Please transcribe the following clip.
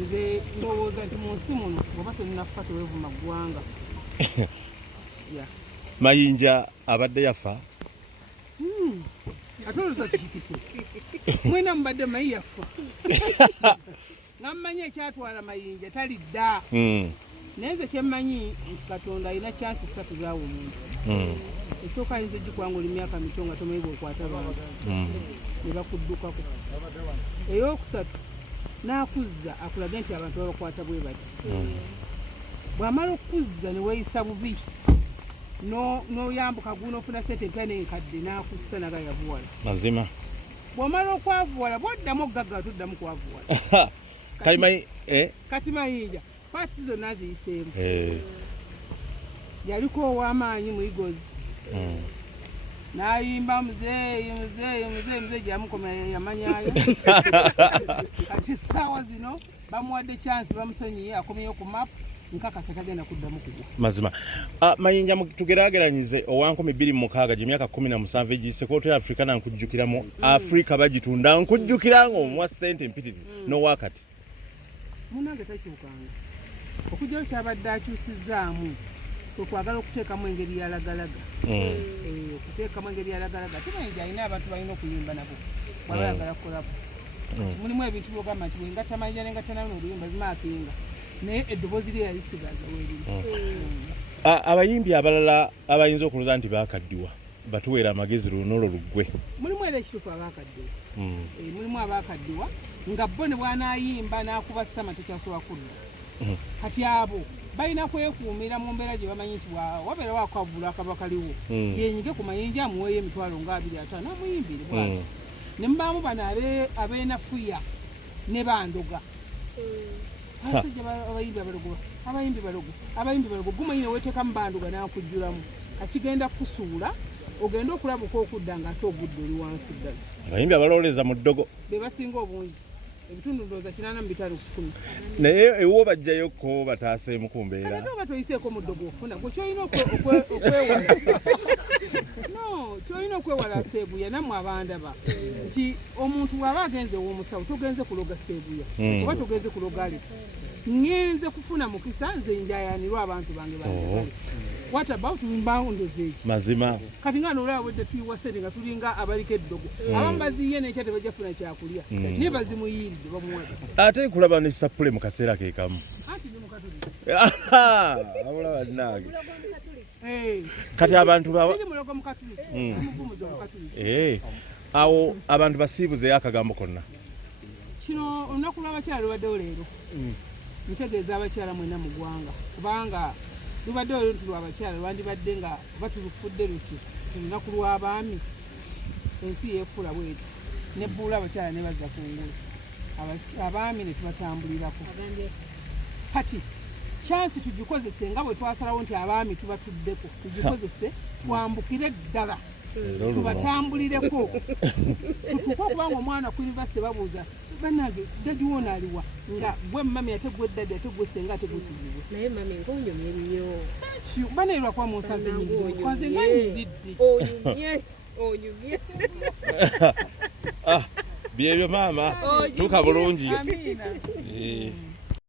nze ndowooza nti mu nsi muno oba temunafa tewevuma ggwanga. Mayinja abadde yafa. Ate olowooza kikikise mwena mubadde mayi yafa nga mmanyi ekyatwala Mayinja talidda. Naye nze kyemmanyi nti Katonda alina chansi 3 zaawa omuntu. Esooka ayinza ogikuwanga oli myaka mito nga tomanyi bw'okwata bantu ne bakuddukako. Ey'okusatu n'akuzza akulage nti abantu babakwata bwe bati. Bw'amala okuzza ne weeyisa bubi n'oyambuka gunoofuna sente empya n'enkadde n'akussa naga yavuwala. Mazima. Bw'omala okwavuwala bw'oddamu okugagga tuddamu kwavuwala. Kati Mayinja paati zonna ziyiseemu. Yaliko ow'amaanyi muyigozi. N'ayimba muzeeyi gy'amukoma yamanyayo. Kati essaawa zino bamuwadde chansi bamusonyiye akomyeyo ku mapu nkakasa tagenda kuddamu kugwa. Mazima. Mayinja tugeraageranyize owa 2026 gy'emyaka 17 egiyise kkooti ya Afrika nankujjukiramu Afrika bagitunda nkujjukira ng'omuwa ssente mpitirivu n'owakati. Munange takyukanga. Okujjayo kyabadde akyusizzaamu okwagala okuteekamu engeri yalagalaga. Okuteekamu engeri yalagalaga Mayinja alina abantu balina okuyimba nabo waba ayagala kukolako. Mulimu ebintu by'ogamba nti bwengatta Mayinja nengatta nawe n'oluyimba zimaakinga naye eddoboozi lye yalisigaza weeriri. Abayimbi abalala abayinza okulooza nti baakaddiwa batuweera amagezi luno lugwe. Mulimu era ekituufu abaakaddiwa. Mulimu abaakaddiwa nga bo ne bw'anaayimba n'akuba ssama tekyasobola kudda. Kati abo balina kwekuumira mu mbeera gye bamanyi nti wabeerawo akavulu akaba kaliwo yenyige ku Mayinja amuweeyo emitwalo nga 25 amuyimbire bwati. Ne mubaamu bano ab'enafuya ne bandoga. Abasajja abayimbi balogo gumanyi weteekamu bandoga n'akujjulamu kakigenda kusuula ogenda okulabuka okudda nga ate ogudde oli wansi ddala. Abayimbi abalooleza mu ddogo be basinga obungi. Ebitundu ndowooza 85 ku 10. Naye ewo bajjayoko bataaseemu ku mbeera. Ate oba toyiseeko mu ddogo ofuna gwe kyolina okwewala. No, kyolina okwewala seebuya nammwe abandaba nti omuntu bw'aba agenze ew'omusawo togenze kuloga seebuya oba togenze kuloga Alex. Ngenze kufuna mukisa nze njayanirwa abantu bange banjagale. What about mbawundoze eki? Mazima. Kati nga n'olaba wedde tuyiwa sente nga tulinga abaliko eddogo. Abamu baziye n'ekya tebajjafuna kyakulya. Naye bazimuyiiridde bamuwada. Ate kulaba ne sapule mu kaseera ke kamu. Anti ndi Mukatuliki. Abula bannange. Kati abantu siri mulogo Mukatuliki. Omuvumuzi Omukatuliki. Awo abantu basiibuzeyo akagambo konna. Kino olunaku lw'abakyala lubaddewo leero. Ntegeeza abakyala mwenna mu ggwanga kubanga lubaddewo leero lw'abakyala lwandibadde nga batulufudde luti olunaku lw'abaami ensi yeefuula bweti nebbuula abakyala ne bazza ku ngulu abaami ne tubatambulirako. Kati chansi tugikozese nga bwe twasalawo nti abaami tubatuddeko tugikozese twambukire ddala tubatambulireko tutuuka okubanga omwana ku yunivasite babuuza bannange dadi woona aliwa nga gwe mami ate gwe dadi ate gwe senga ate gwe kizibwe naye mami ng'onyumye nnyo baneerwa kwa mu nsanze nnyingi kwanze nga nyiridde onyumye byebyo maama tuuka bulungi. Amiina.